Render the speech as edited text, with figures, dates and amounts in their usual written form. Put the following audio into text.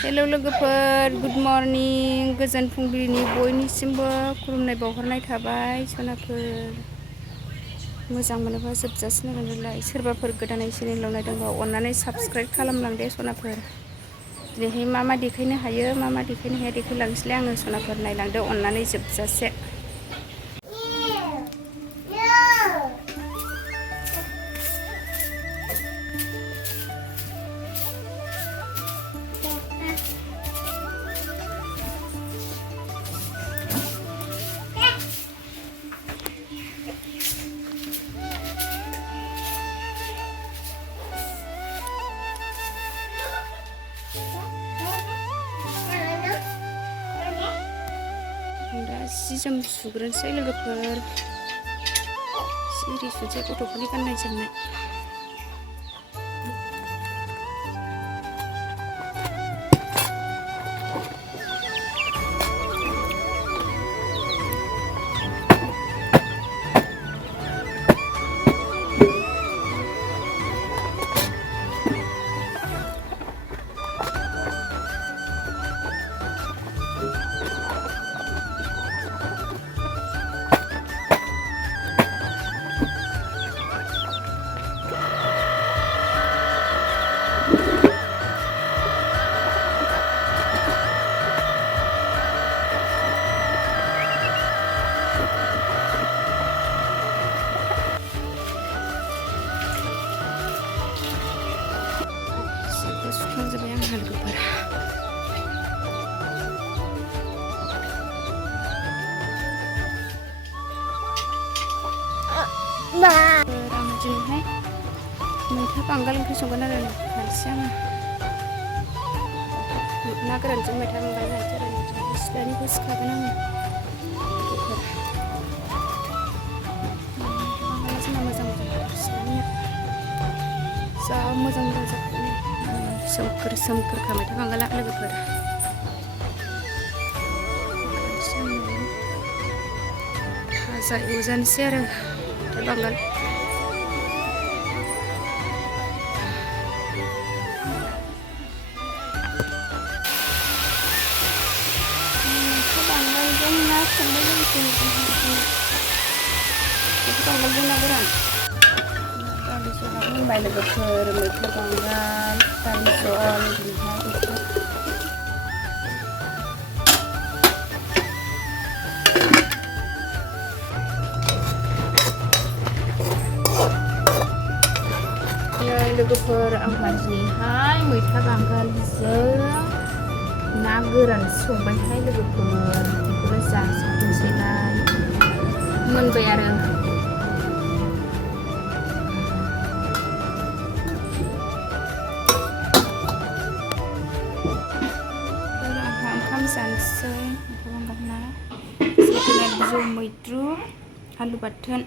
hello लोगोफोर good morning गोजोन फुंबिलिनि बयनिसिमबो खुलुमनाय बावहरनाय थाबाय सनाफोर मोजां मोनोबा जोबजासिम नायलाय सोरबाफोर गोदानै चेनेलाव नायदोंबा अननानै साबस्क्राइब खालामलांदे सनाफोर दिनैहाय मा देखायनो हायो मा देखायनो हाया देखायलांसैलाय आङो सनाफोर नायलांदो अननानै जोबजासे सि जोम सुग्रोनोसै लोगोफोर सिरि सुनोसै गथ'फोरनि गाननाय जोमनाय सुखांजोब्बाय आंहा लोगोफोर आं दिनैहाय मैथा बांगाल ओंख्रि संगोन आरो खानसे आङो ना गोरानजों मैथा बांगाल जानोसै आरो सिथ्लानिखौ सिखागोन आङो लोगोफोर बांगाला जोंना मोजां सिथ्लानिया जा मोजां जाजोबबाय सोमखोर सोमखोरखा मैथा बांगाला लोगोफोर भाजा एवजानोसै आरो मैथा बांगाल मैथा बांगालजों ना संबाय लोगोफोर मैथा बांगालजों ना गोरान दालि जहल होनबाय लोगोफोर मैथा बांगाल दालि जहल लोगोफोर आंहा दिनैहाय मैथा बांगालजों ना गोरान संबायहाय लोगोफोर बेखौनो जासाबनोसैलाय मोनबाय आरो आंहा ओंखाम जानोसै मैथा बांगाल ना जोगोनार बिजौ मैद्रु आलु बाथोन